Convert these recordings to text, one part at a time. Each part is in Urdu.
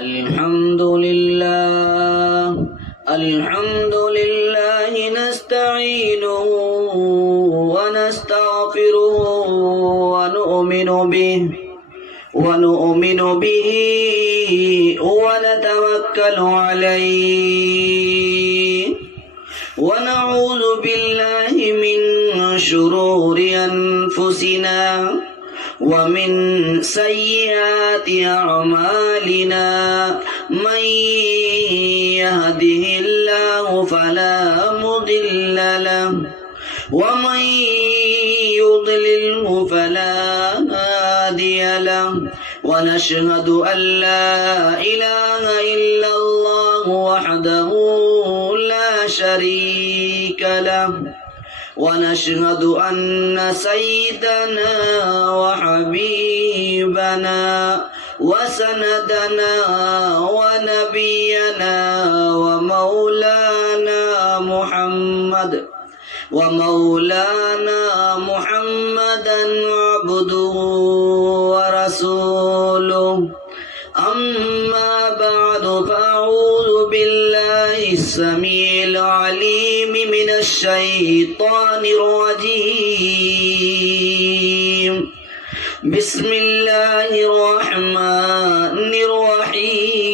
الحمد لله نستعينه ونستغفره ونؤمن به ونتوكل عليه ونعوذ بالله من شرور أنفسنا ومن سيئات أعمالنا من يهده الله فلا مضل له ومن يضلله فلا هادي له ونشهد أن لا إله إلا الله وحده لا شريك له ونشهد أن سيدنا وحبيبنا وسندنا ونبينا ومولانا محمدا عبده ورسوله أما بعد فأعوذ بالله السميع العليم من الشيطان الرجيم بسم الله الرحمن الرحيم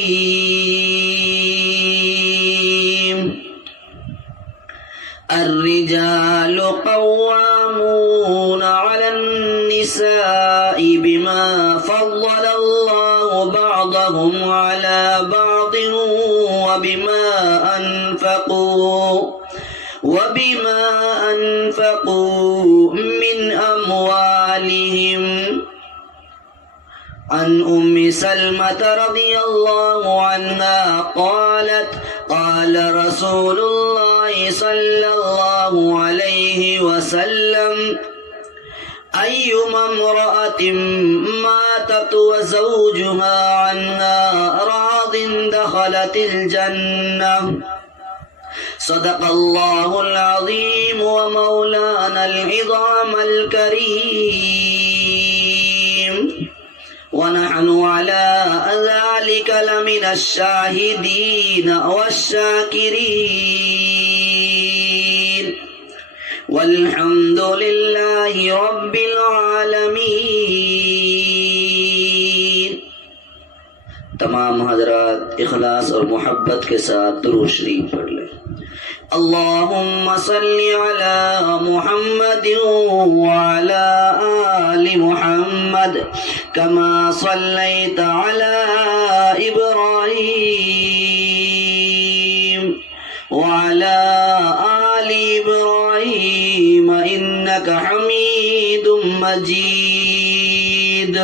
الرجال قوامون على النساء بما فضل الله بعضهم على بعض وبما أنفقوا من أموالهم عن أم سلمة رضي الله عنها قالت قال رسول الله صلى الله عليه وسلم أيما امرأة ماتت وزوجها عنها راض دخلت الجنة صدق الله العظيم ومولانا العظام الكريم ونحن على ذلك لمن الشاهدين والشاكرين والحمد لله رب العالمین۔ تمام حضرات اخلاص اور محبت کے ساتھ درود شریف پڑھ لیں۔ اللهم صل على محمد وعلى آل محمد كما صليت على إبراهيم وعلى آل إبراهيم إنك حميد مجيد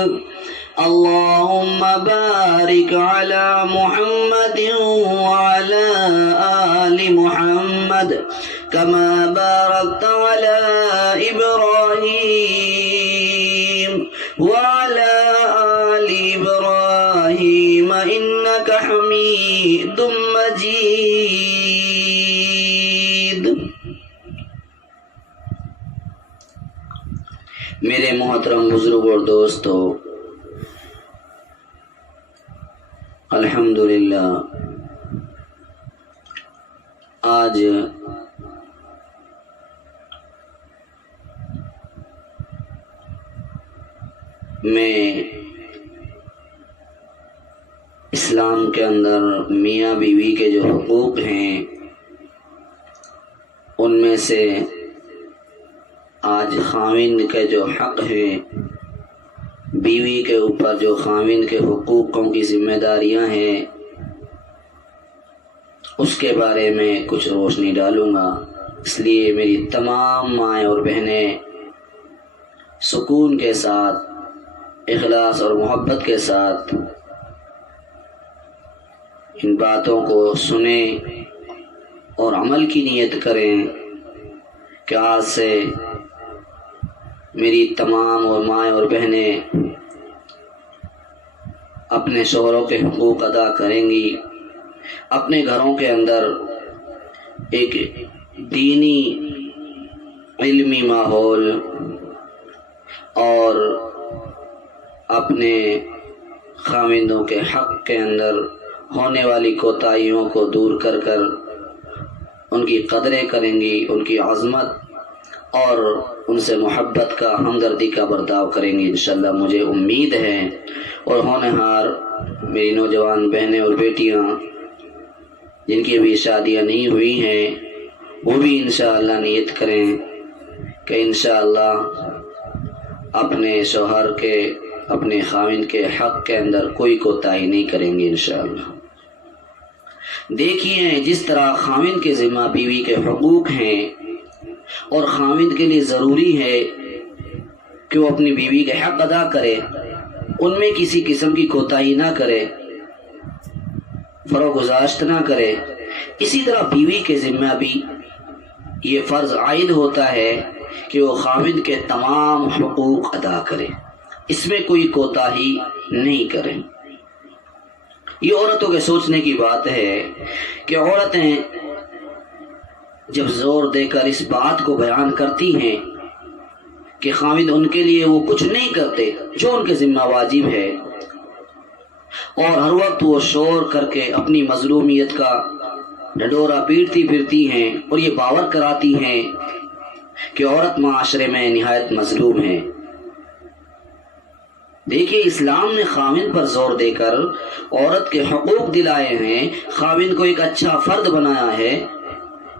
اللهم بارك على محمد وعلى آل محمد كما باركت على إبراهيم وعلى آل إبراهيم إنك حميد مجيد۔ میرے محترم بزرگ اور دوستو، الحمدللہ آج میں اسلام کے اندر میاں بیوی کے جو حقوق ہیں ان میں سے آج خاوند کے جو حق ہے، بیوی کے اوپر جو خاوند کے حقوقوں کی ذمہ داریاں ہیں، اس کے بارے میں کچھ روشنی ڈالوں گا۔ اس لیے میری تمام مائیں اور بہنیں سکون کے ساتھ، اخلاص اور محبت کے ساتھ ان باتوں کو سنیں اور عمل کی نیت کریں کہ آج سے میری تمام اور مائیں اور بہنیں اپنے شوہروں کے حقوق ادا کریں گی، اپنے گھروں کے اندر ایک دینی علمی ماحول اور اپنے خاوندوں کے حق کے اندر ہونے والی کوتاہیوں کو دور کر کر ان کی قدریں کریں گی، ان کی عظمت اور ان سے محبت کا، ہمدردی کا برتاؤ کریں گی انشاءاللہ، مجھے امید ہے۔ اور ہونہار میری نوجوان بہنیں اور بیٹیاں جن کی ابھی شادیاں نہیں ہوئی ہیں وہ بھی انشاءاللہ نیت کریں کہ انشاءاللہ اپنے شوہر کے، اپنے خاوند کے حق کے اندر کوئی کوتاہی نہیں کریں گے انشاءاللہ۔ دیکھیے جس طرح خاوند کے ذمہ بیوی کے حقوق ہیں اور خاوند کے لیے ضروری ہے کہ وہ اپنی بیوی کے حق ادا کرے، ان میں کسی قسم کی کوتاہی نہ کرے، فروگزاشت نہ کرے، اسی طرح بیوی کے ذمہ بھی یہ فرض عائد ہوتا ہے کہ وہ خاوند کے تمام حقوق ادا کرے، اس میں کوئی کوتاہی نہیں کرے۔ یہ عورتوں کے سوچنے کی بات ہے کہ عورتیں جب زور دے کر اس بات کو بیان کرتی ہیں کہ خاوند ان کے لیے وہ کچھ نہیں کرتے جو ان کے ذمہ واجب ہے، اور ہر وقت وہ شور کر کے اپنی مظلومیت کا ڈھڈورا پیٹتی پھرتی ہیں اور یہ باور کراتی ہیں کہ عورت معاشرے میں نہایت مظلوم ہے۔ دیکھیے اسلام نے خاوند پر زور دے کر عورت کے حقوق دلائے ہیں، خاوند کو ایک اچھا فرد بنایا ہے،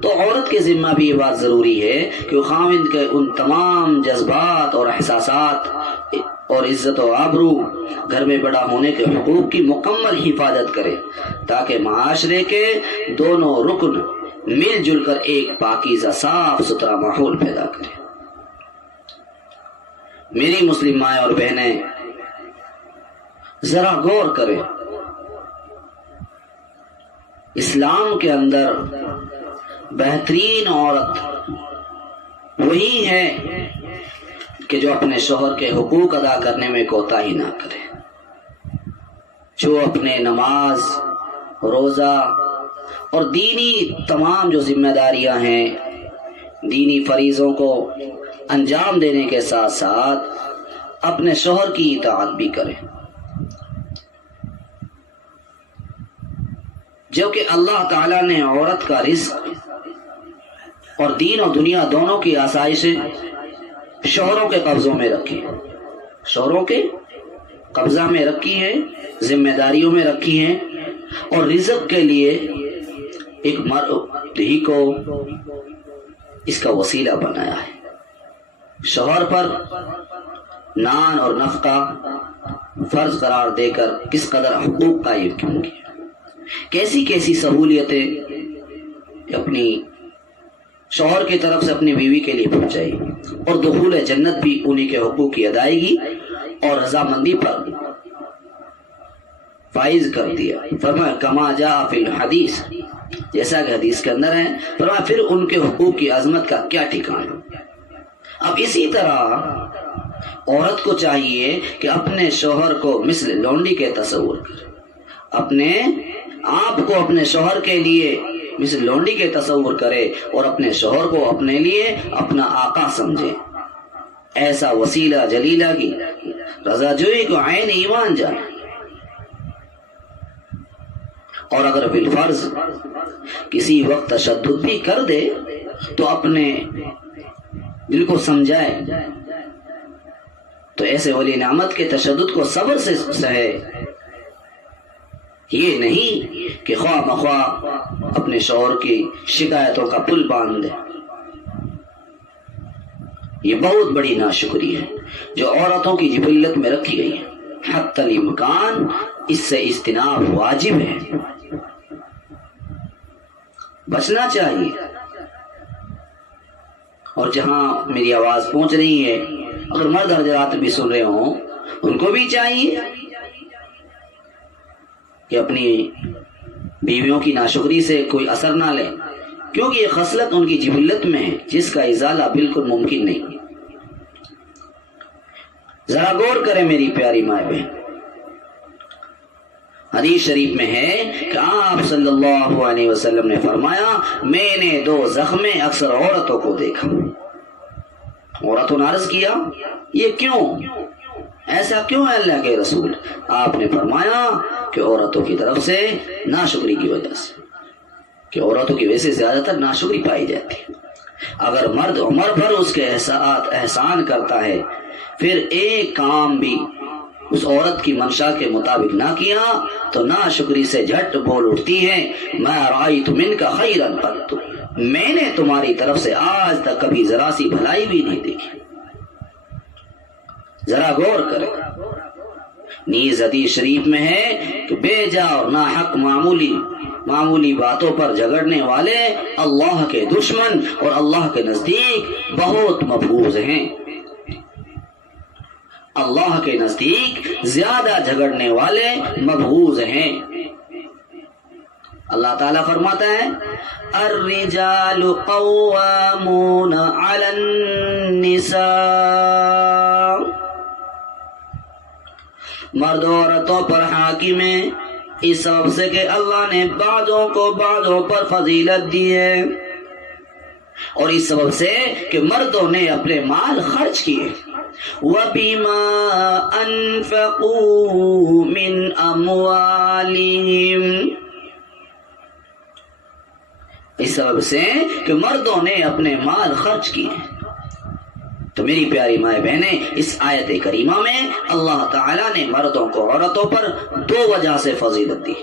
تو عورت کے ذمہ بھی یہ بات ضروری ہے کہ وہ خاوند کے ان تمام جذبات اور احساسات اور عزت و آبرو، گھر میں بڑا ہونے کے حقوق کی مکمل حفاظت کرے، تاکہ معاشرے کے دونوں رکن مل جل کر ایک پاکیزہ صاف ستھرا ماحول پیدا کرے۔ میری مسلم مائیں اور بہنیں ذرا غور کریں، اسلام کے اندر بہترین عورت وہی ہے کہ جو اپنے شوہر کے حقوق ادا کرنے میں کوتاہی نہ کرے، جو اپنے نماز، روزہ اور دینی تمام جو ذمہ داریاں ہیں، دینی فریضوں کو انجام دینے کے ساتھ ساتھ اپنے شوہر کی اطاعت بھی کرے، جبکہ اللہ تعالیٰ نے عورت کا رزق اور دین اور دنیا دونوں کی آسائشیں شوہروں کے قبضوں میں رکھی، شوہروں کے قبضہ میں رکھی ہیں، ذمہ داریوں میں رکھی ہیں، اور رزق کے لیے ایک مرد ہی کو اس کا وسیلہ بنایا ہے۔ شوہر پر نان اور نفقہ فرض قرار دے کر کس قدر حقوق قائم کیوں کیے، کیسی کیسی سہولیتیں اپنی شوہر کی طرف سے اپنی بیوی کے لیے پہنچائی، اور دخول جنت بھی انہی کے حقوق کی ادائیگی اور رضامندی پر فائز کر دیا۔ فرمایا کما جاء فی الحدیث، جیسا کہ حدیث کے اندر ہے، فرمایا پھر ان کے حقوق کی عظمت کا کیا ٹھکانا۔ اب اسی طرح عورت کو چاہیے کہ اپنے شوہر کو مثل لونڈی کے تصور کرے، اپنے آپ کو اپنے شوہر کے لیے مثل لونڈی کے تصور کرے، اور اپنے شوہر کو اپنے لیے اپنا آقا سمجھے، ایسا وسیلہ جلیلہ کی رضا جوئی کو عین ایمان جانے۔ اور اگر بالفرض کسی وقت تشدد بھی کر دے تو اپنے دل کو سمجھائے، تو ایسے ولی نعمت کے تشدد کو صبر سے سہے، یہ نہیں کہ خواہ مخواہ اپنے شوہر کی شکایتوں کا پل باندھ دے۔ یہ بہت بڑی ناشکری ہے جو عورتوں کی جبلت میں رکھی گئی ہے، حتی الامکان اس سے اجتناب واجب ہے، بچنا چاہیے۔ اور جہاں میری آواز پہنچ رہی ہے، اگر مرد حضرات بھی سن رہے ہوں، ان کو بھی چاہیے کہ اپنی بیویوں کی ناشکری سے کوئی اثر نہ لیں، کیونکہ یہ خصلت ان کی جبلت میں ہے جس کا ازالہ بالکل ممکن نہیں۔ ذرا غور کریں میری پیاری مائیں بہن، حدیث شریف میں ہے کہ آپ صلی اللہ علیہ وسلم نے فرمایا، میں نے 2 زخمیں اکثر عورتوں کو دیکھا۔ عورتوں نے عرض کیا، یہ کیوں؟ ایسا کیوں ہے اللہ کے رسول؟ آپ نے فرمایا کہ عورتوں کی طرف سے ناشکری کی وجہ سے، کہ عورتوں کی وجہ سے زیادہ تر ناشکری پائی جاتی ہے۔ اگر مرد عمر بھر اس کے احسان کرتا ہے، پھر ایک کام بھی اس عورت کی منشا کے مطابق نہ کیا تو ناشکری سے جھٹ بول اٹھتی ہے، میں رأیت منک خیرا قط، میں نے تمہاری طرف سے آج تک کبھی ذرا سی بھلائی بھی نہیں دیکھی۔ ذرا غور کریں، نیز حدیث شریف میں ہے کہ بے جا اور ناحق معمولی باتوں پر جھگڑنے والے اللہ کے دشمن اور اللہ کے نزدیک بہت مبغوض ہیں۔ اللہ کے نزدیک زیادہ جھگڑنے والے مبغوض ہیں۔ اللہ تعالیٰ فرماتا ہے الرجال قوامون علی النساء، مرد عورتوں پر حاکم ہیں اس سبب سے کہ اللہ نے بعضوں کو بعضوں پر فضیلت دی ہے، اور اس سبب سے کہ مردوں نے اپنے مال خرچ کیے، وَبِمَا أَنفَقُوا مِنْ أَمْوَالِهِمْ، اس سبب سے کہ مردوں نے اپنے مال خرچ کیے۔ تو میری پیاری مائیں بہنیں، اس آیت کریمہ میں اللہ تعالیٰ نے مردوں کو عورتوں پر دو وجہ سے فضیلت دی۔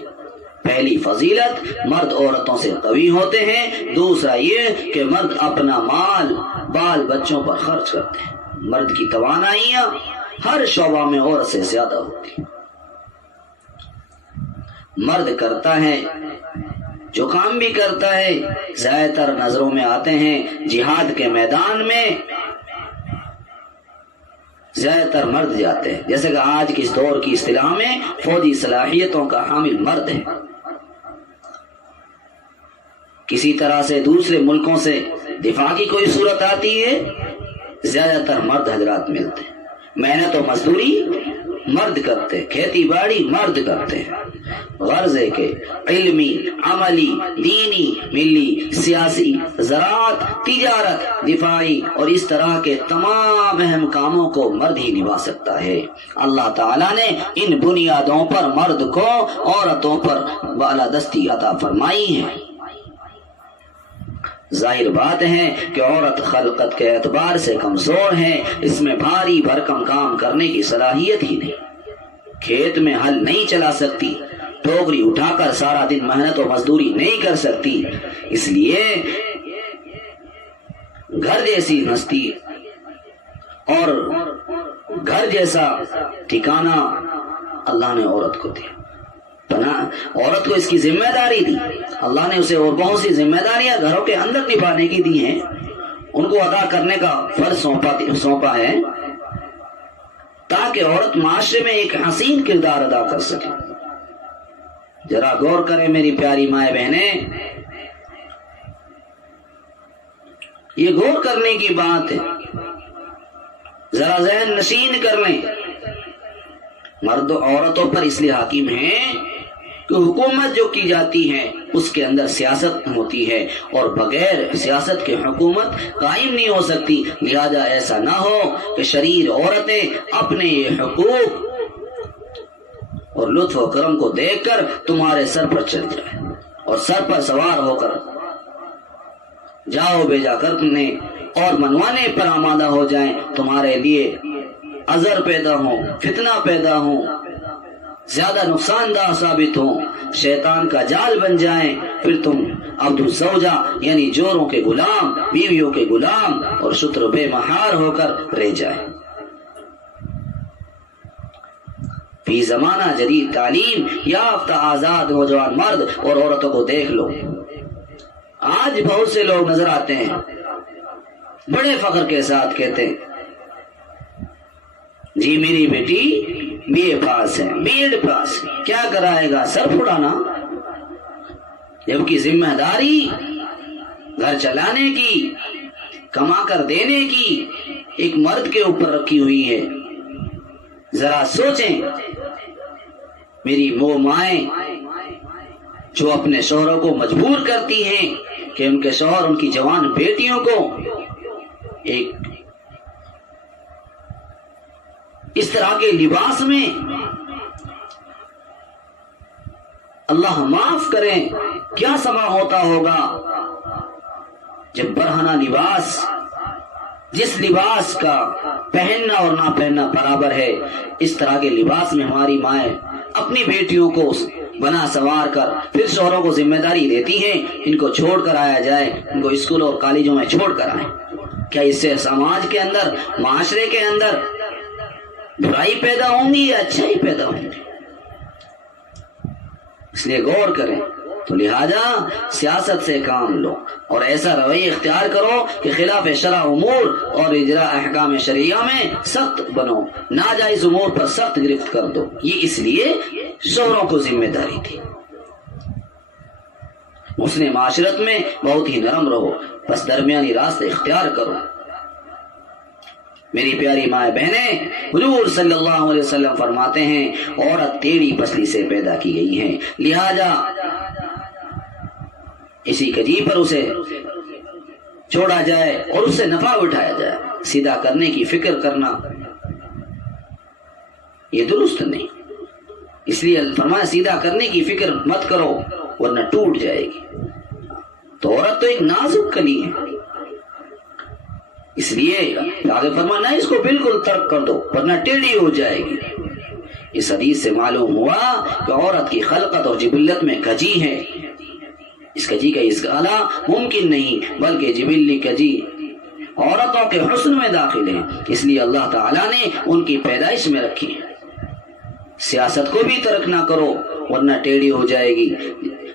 پہلی فضیلت، مرد عورتوں سے قوی ہوتے ہیں، دوسرا یہ کہ مرد اپنا مال بال بچوں پر خرچ کرتے ہیں۔ مرد کی توانائیاں ہر شعبہ میں عورت سے زیادہ ہوتی۔ مرد کرتا ہے جو کام بھی کرتا ہے، زیادہ تر نظروں میں آتے ہیں جہاد کے میدان میں زیادہ تر مرد جاتے ہیں، جیسے کہ آج کی اس دور کی اصطلاح میں فوجی صلاحیتوں کا حامل مرد ہے۔ کسی طرح سے دوسرے ملکوں سے دفاع کی کوئی صورت آتی ہے، زیادہ تر مرد حضرات ملتے ہیں۔ محنت و مزدوری مرد کرتے، کھیتی باڑی مرد کرتے ہیں، غرض ہے کہ علمی، عملی، دینی، ملی، سیاسی، زراعت، تجارت، دفاعی اور اس طرح کے تمام اہم کاموں کو مرد ہی نبھا سکتا ہے۔ اللہ تعالیٰ نے ان بنیادوں پر مرد کو عورتوں پر بالادستی عطا فرمائی ہے۔ ظاہر بات ہے کہ عورت خلقت کے اعتبار سے کمزور ہے، اس میں بھاری بھرکم کام کرنے کی صلاحیت ہی نہیں، کھیت میں ہل نہیں چلا سکتی، ٹوکری اٹھا کر سارا دن محنت و مزدوری نہیں کر سکتی، اس لیے گھر جیسی ہستی اور گھر جیسا ٹھکانہ اللہ نے عورت کو دیا، عورت کو اس کی ذمہ داری دی۔ اللہ نے اسے اور بہت سی ذمہ داریاں گھروں کے اندر نبھانے کی دی ہیں، ان کو ادا کرنے کا فرض سونپا ہے تاکہ عورت معاشرے میں ایک حسین کردار ادا کر سکے۔ ذرا غور کریں میری پیاری مائیں بہنیں، یہ غور کرنے کی بات ہے، ذرا ذہن نشین کر لیں۔ مرد عورتوں پر اس لیے حاکم ہیں کہ حکومت جو کی جاتی ہے اس کے اندر سیاست ہوتی ہے، اور بغیر سیاست کے حکومت قائم نہیں ہو سکتی، لہذا ایسا نہ ہو کہ شریر عورتیں اپنے یہ حقوق اور لطف و کرم کو دیکھ کر تمہارے سر پر چڑھ جائے اور سر پر سوار ہو کر جاؤ بھیجا کرنے اور منوانے پر آمادہ ہو جائیں، تمہارے لیے اذر پیدا ہوں، فتنہ پیدا ہوں، زیادہ نقصان دہ ثابت ہوں، شیطان کا جال بن جائیں، پھر تم عبد الزوجہ یعنی جوروں کے غلام، بیویوں کے غلام اور شتر بے مہار ہو کر رہ جائیں۔ فی زمانہ جدید تعلیم یافتہ آزاد نوجوان مرد اور عورتوں کو دیکھ لو، آج بہت سے لوگ نظر آتے ہیں بڑے فخر کے ساتھ کہتے ہیں جی میری بیٹی بی اے پاس ہے، بی ایڈ پاس ہے، کیا کرائے گا؟ سر پھڑانا، جبکہ ذمہ داری گھر چلانے کی، کما کر دینے کی ایک مرد کے اوپر رکھی ہوئی ہے۔ ذرا سوچیں میری وہ مائیں جو اپنے شوہروں کو مجبور کرتی ہیں کہ ان کے شوہر ان کی جوان بیٹیوں کو ایک اس طرح کے لباس میں اللہ معاف کریں کیا سما ہوتا ہوگا جب برہنہ لباس، جس لباس کا پہننا اور نہ پہننا برابر ہے، اس طرح کے لباس میں ہماری مائیں اپنی بیٹیوں کو بنا سوار کر پھر شوہروں کو ذمہ داری دیتی ہیں ان کو چھوڑ کر آیا جائے، ان کو اسکول اور کالجوں میں چھوڑ کر آئیں۔ کیا اس سے سماج کے اندر، معاشرے کے اندر برائی پیدا ہوں گی یا اچھائی پیدا ہوں گی؟ اس لیے غور کریں۔ تو لہذا سیاست سے کام لو اور ایسا رویہ اختیار کرو کہ خلاف شرع امور اور اجراء احکام شرعیہ میں سخت بنو، ناجائز امور پر سخت گرفت کر دو۔ یہ اس لیے شوہروں کو ذمہ داری تھی۔ اس نے معاشرت میں بہت ہی نرم رہو، بس درمیانی راستہ اختیار کرو۔ میری پیاری مائیں بہنیں، حضور صلی اللہ علیہ وسلم فرماتے ہیں عورت ٹیڑھی پسلی سے پیدا کی گئی ہے، لہذا اسی کجی پر اسے چھوڑا جائے اور اس سے نفع اٹھایا جائے۔ سیدھا کرنے کی فکر کرنا یہ درست نہیں، اس لیے فرمایا سیدھا کرنے کی فکر مت کرو ورنہ ٹوٹ جائے گی۔ تو عورت تو ایک نازک کلی ہے، اس لیے آگے فرمانا اس کو بالکل ترک کر دو ورنہ ٹیڑھی ہو جائے گی۔ اس حدیث سے معلوم ہوا کہ عورت کی خلقت اور جبلت میں کجی ہے، اس کجی کا ازالہ ممکن نہیں، بلکہ جبلی کجی عورتوں کے حسن میں داخل ہے، اس لیے اللہ تعالیٰ نے ان کی پیدائش میں رکھی ہے۔ سیاست کو بھی ترک نہ کرو ورنہ ٹیڑھی ہو جائے گی،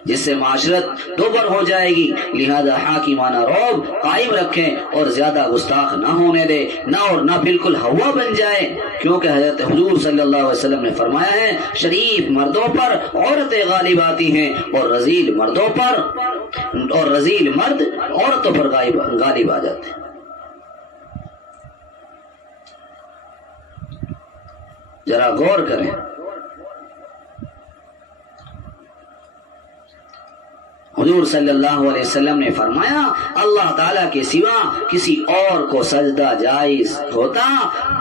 جس سے معاشرت دوبر ہو جائے گی۔ لہذا حاکمانہ رعب قائم رکھیں اور زیادہ گستاخ نہ ہونے دے، نہ بالکل ہوا بن جائے، کیونکہ حضرت حضور صلی اللہ علیہ وسلم نے فرمایا ہے شریف مردوں پر عورتیں غالب آتی ہیں اور رذیل مرد عورتوں پر غالب آ جاتے ہیں۔ ذرا غور کریں، حضور صلی اللہ علیہ وسلم نے فرمایا اللہ تعالیٰ کے سوا کسی اور کو سجدہ جائز ہوتا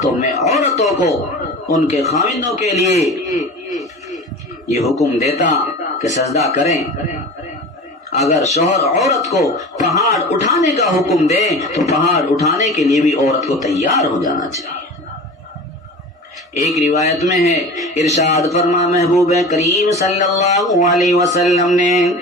تو میں عورتوں کو ان کے خاوندوں کے لیے یہ حکم دیتا کہ سجدہ کریں۔ اگر شوہر عورت کو پہاڑ اٹھانے کا حکم دے تو پہاڑ اٹھانے کے لیے بھی عورت کو تیار ہو جانا چاہیے۔ ایک روایت میں ہے ارشاد فرما محبوب کریم صلی اللہ علیہ وسلم نے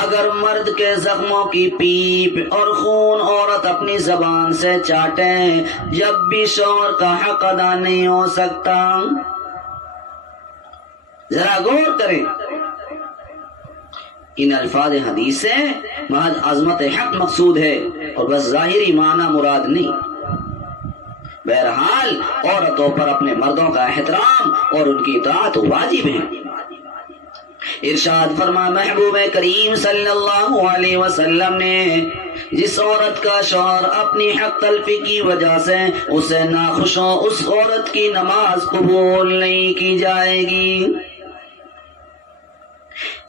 اگر مرد کے زخموں کی پیپ اور خون عورت اپنی زبان سے چاٹے جب بھی شوہر کا حق ادا نہیں ہو سکتا۔ ذرا غور کریں، ان الفاظ حدیث سے محض عظمت حق مقصود ہے اور بس ظاہری معنی مراد نہیں۔ بہرحال عورتوں پر اپنے مردوں کا احترام اور ان کی اطاعت واجب ہے۔ ارشاد فرما محبوب کریم صلی اللہ علیہ وسلم نے جس عورت کا شوہر اپنی حق تلفی کی وجہ سے اسے ناخوش ہو اس عورت کی نماز قبول نہیں کی جائے گی۔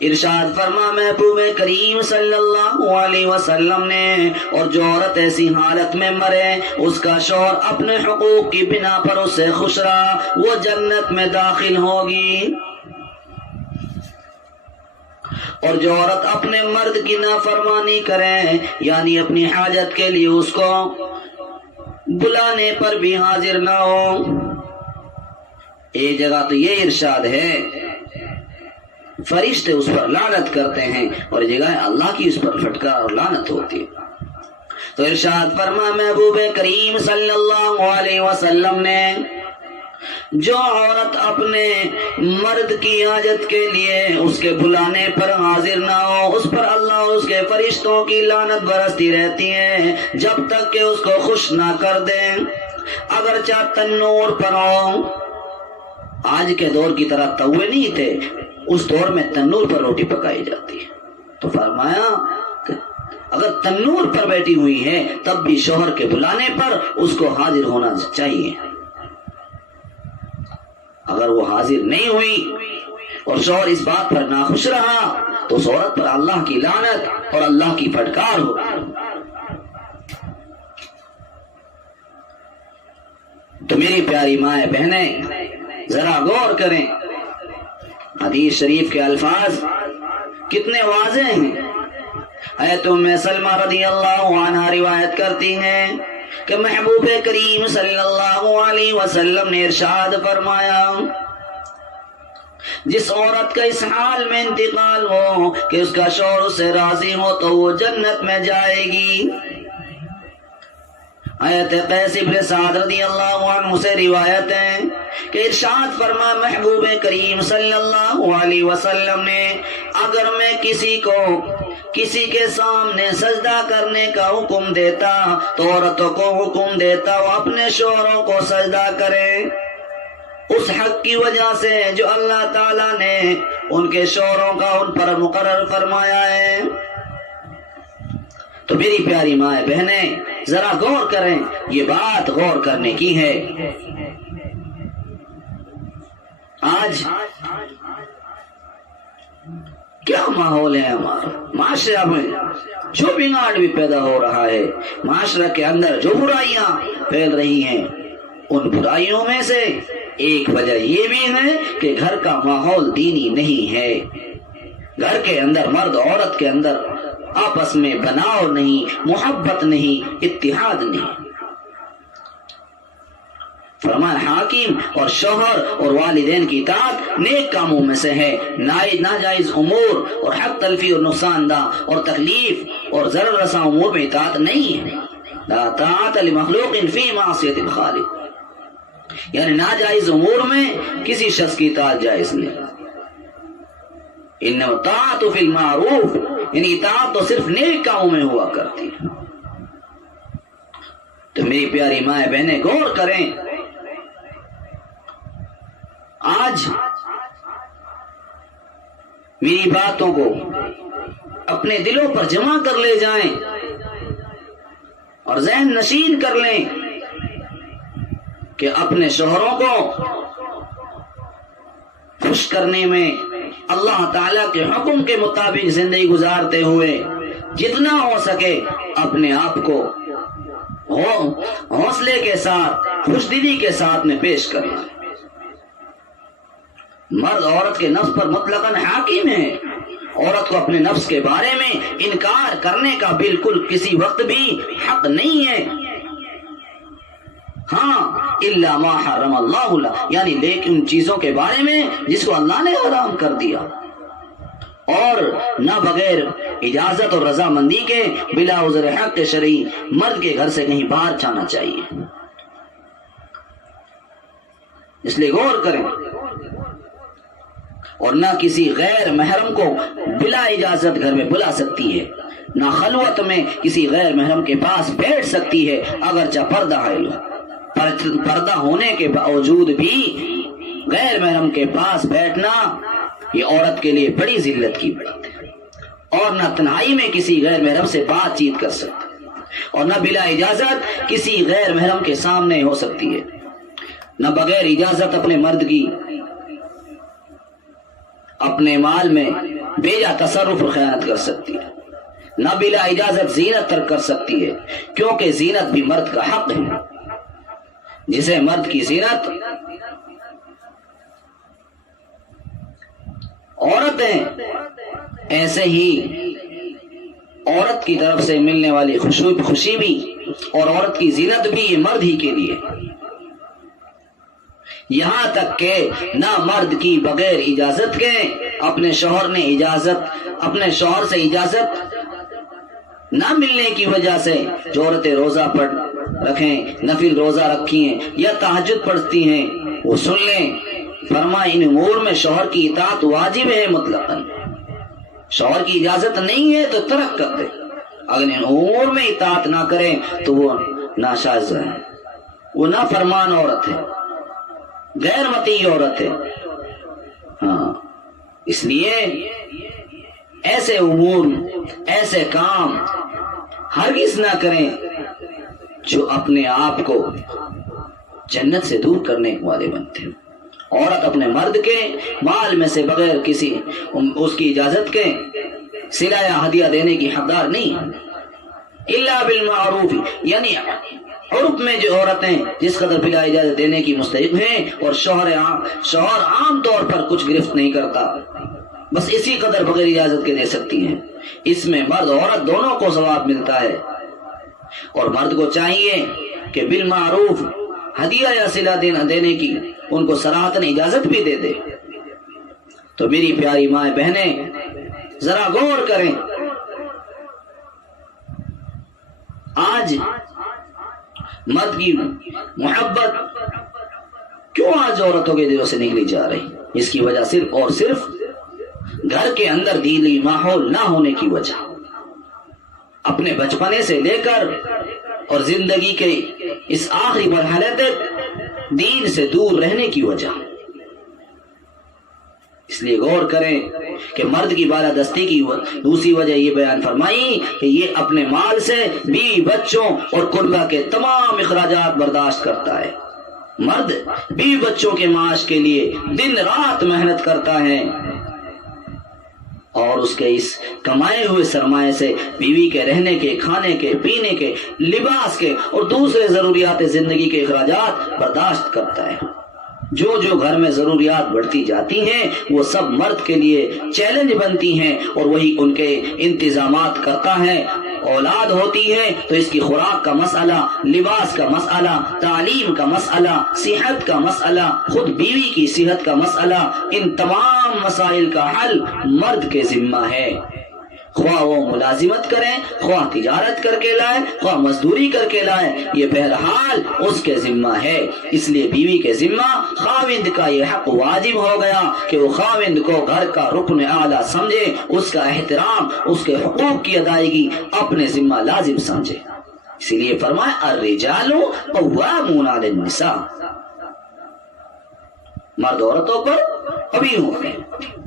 ارشاد فرما محبوب کریم صلی اللہ علیہ وسلم نے اور جو عورت ایسی حالت میں مرے اس کا شوہر اپنے حقوق کی بنا پر اسے خوش رہا وہ جنت میں داخل ہوگی۔ اور جو عورت اپنے مرد کی نافرمانی کرے یعنی اپنی حاجت کے لیے اس کو بلانے پر بھی حاضر نہ ہو، ایک جگہ تو یہ ارشاد ہے فرشتے اس پر لعنت کرتے ہیں اور جگہ اللہ کی اس پر پھٹکار اور لعنت ہوتی ہے۔ تو ارشاد فرما محبوب کریم صلی اللہ علیہ وسلم نے جو عورت اپنے مرد کی حاجت کے لیے اس کے بلانے پر حاضر نہ ہو اس پر اللہ اور اس کے فرشتوں کی لعنت برستی رہتی ہے جب تک کہ اس کو خوش نہ کر دیں، اگرچہ تنور پر ہو۔ آج کے دور کی طرح توے نہیں تھے، اس دور میں تنور پر روٹی پکائی جاتی ہے، تو فرمایا کہ اگر تنور پر بیٹھی ہوئی ہے تب بھی شوہر کے بلانے پر اس کو حاضر ہونا چاہیے۔ اگر وہ حاضر نہیں ہوئی اور شوہر اس بات پر ناخوش رہا تو اس عورت پر اللہ کی لعنت اور اللہ کی پھٹکار ہو۔ میری پیاری مائیں بہنیں ذرا غور کریں، حدیث شریف کے الفاظ کتنے واضح ہیں۔ حضرت ام سلمہ رضی اللہ عنہا روایت کرتی ہیں کہ محبوب کریم صلی اللہ علیہ وسلم نے ارشاد فرمایا، جس عورت کا اس حال میں انتقال ہو کہ اس کا شوہر اس سے راضی ہو تو وہ جنت میں جائے گی۔ حضرت قیس بن سعد رضی اللہ عنہ سے روایت ہے کہ ارشاد فرما محبوب کریم صلی اللہ علیہ وسلم نے، اگر میں کسی کے سامنے سجدہ کرنے کا حکم دیتا تو عورتوں کو حکم دیتا وہ اپنے شوہروں کو سجدہ کریں، اس حق کی وجہ سے جو اللہ تعالیٰ نے ان کے شوہروں کا ان پر مقرر فرمایا ہے۔ تو میری پیاری مائیں بہنیں ذرا غور کریں، یہ بات غور کرنے کی ہے۔ آج کیا ماحول ہے ہمارا معاشرہ میں، جو بگاڑ بھی پیدا ہو رہا ہے، معاشرہ کے اندر جو برائیاں پھیل رہی ہیں، ان برائیوں میں سے ایک وجہ یہ بھی ہے کہ گھر کا ماحول دینی نہیں ہے۔ گھر کے اندر مرد عورت کے اندر آپس میں بناؤ نہیں، محبت نہیں، اتحاد نہیں۔ فرمان حاکم اور شوہر اور والدین کی اطاعت نیک کاموں میں سے ہے، ناجائز امور اور حق تلفی اور نقصان دہ اور تکلیف اور ضرر رساں امور میں اطاعت نہیں ہے۔ لا طاعت لمخلوق فی معصیت الخالق، یعنی ناجائز امور میں کسی شخص کی اطاعت جائز نہیں۔ انما طاعت فی المعروف، یعنی اطاعت تو صرف نیک کاموں میں ہوا کرتی ہے۔ تو میری پیاری مائیں بہنیں غور کریں، آج میری باتوں کو اپنے دلوں پر جمع کر لے جائیں اور ذہن نشین کر لیں کہ اپنے شوہروں کو خوش کرنے میں اللہ تعالیٰ کے حکم کے مطابق زندگی گزارتے ہوئے جتنا ہو سکے اپنے آپ کو حوصلے کے ساتھ خوش دلی کے ساتھ میں پیش کرنا۔ مرد عورت کے نفس پر مطلقاً حاکم ہے، عورت کو اپنے نفس کے بارے میں انکار کرنے کا بالکل کسی وقت بھی حق نہیں ہے۔ ہاں الا ما حرم اللہ، یعنی لیکن ان چیزوں کے بارے میں جس کو اللہ نے حرام کر دیا، اور نہ بغیر اجازت اور رضامندی کے بلا عذر حق شرعی مرد کے گھر سے کہیں باہر جانا چاہیے۔ اس لیے غور کریں، اور نہ کسی غیر محرم کو بلا اجازت گھر میں بلا سکتی ہے، نہ خلوت میں کسی غیر محرم کے پاس بیٹھ سکتی ہے اگرچہ پردہ ہے۔ پردہ ہونے کے باوجود بھی غیر محرم کے پاس بیٹھنا یہ عورت کے لیے بڑی ذلت کی بات ہے، اور نہ تنہائی میں کسی غیر محرم سے بات چیت کر سکتی، اور نہ بلا اجازت کسی غیر محرم کے سامنے ہو سکتی ہے، نہ بغیر اجازت اپنے مرد کی اپنے مال میں بیجا تصرف اور خیانت کر سکتی ہے، نہ بلا اجازت زینت ترک کر سکتی ہے، کیونکہ زینت بھی مرد کا حق ہے۔ جسے مرد کی زینت عورتیں، ایسے ہی عورت کی طرف سے ملنے والی خوشی بھی اور عورت کی زینت بھی یہ مرد ہی کے لیے، یہاں تک کہ نہ مرد کی بغیر اجازت کے اپنے شوہر سے اجازت نہ ملنے کی وجہ سے جو عورتیں روزہ پڑھ رکھیں، نفل روزہ رکھی ہیں یا تہجد پڑھتی ہیں، وہ سن لیں، فرمائے ان امور میں شوہر کی اطاعت واجب ہے مطلقاً۔ شوہر کی اجازت نہیں ہے تو ترک کر دے، اگر ان امور میں اطاعت نہ کریں تو وہ ناشاز ہے، وہ نافرمان عورت ہے، غیر مطیع عورت ہے۔ ہاں، اس لیے ایسے امور، ایسے کام ہرگز نہ کریں جو اپنے آپ کو جنت سے دور کرنے والے بنتے ہیں۔ عورت اپنے مرد کے مال میں سے بغیر کسی اس کی اجازت کے صلہ یا ہدیہ دینے کی حقدار نہیں، الا بالمعروف، یعنی عرف میں جو عورتیں جس قدر بلا اجازت دینے کی مستحق ہیں، اور شوہر عام طور پر کچھ گرفت نہیں کرتا، بس اسی قدر بغیر اجازت کے دے سکتی ہیں، اس میں مرد عورت دونوں کو ثواب ملتا ہے۔ اور مرد کو چاہیے کہ بالمعروف ہدیہ یا صلہ دینے کی ان کو صراحتاً اجازت بھی دے دے۔ تو میری پیاری مائیں بہنیں ذرا غور کریں، آج مرد کی محبت کیوں آج عورتوں کے دلوں سے نکلی جا رہی؟ اس کی وجہ صرف اور صرف گھر کے اندر دینی ماحول نہ ہونے کی وجہ، اپنے بچپنے سے لے کر اور زندگی کے اس آخری مرحلے تک دین سے دور رہنے کی وجہ۔ اس لیے غور کریں کہ مرد کی بالادستی کی دوسری وجہ یہ بیان فرمائی کہ یہ اپنے مال سے بیوی بچوں اور قربہ کے تمام اخراجات برداشت کرتا ہے۔ مرد بیوی بچوں کے معاش کے لیے دن رات محنت کرتا ہے، اور اس کے اس کمائے ہوئے سرمایے سے بیوی کے رہنے کے، کھانے کے، پینے کے، لباس کے اور دوسرے ضروریات زندگی کے اخراجات برداشت کرتا ہے۔ جو جو گھر میں ضروریات بڑھتی جاتی ہیں وہ سب مرد کے لیے چیلنج بنتی ہیں، اور وہی ان کے انتظامات کرتا ہے۔ اولاد ہوتی ہے تو اس کی خوراک کا مسئلہ، لباس کا مسئلہ، تعلیم کا مسئلہ، صحت کا مسئلہ، خود بیوی کی صحت کا مسئلہ، ان تمام مسائل کا حل مرد کے ذمہ ہے۔ خواہ وہ ملازمت کریں، خواہ تجارت کر کے لائے، خواہ مزدوری کر کے لائے، یہ بہرحال اس کے ذمہ ہے۔ اس لیے بیوی کے ذمہ خاوند کا یہ حق واجب ہو گیا کہ وہ خاوند کو گھر کا رکن اعلیٰ سمجھے، اس کا احترام، اس کے حقوق کی ادائیگی اپنے ذمہ لازم سمجھے۔ اسی لیے فرمایا الرجال قوامون علی النساء، مرد عورتوں پر قوی ہوتے ہیں۔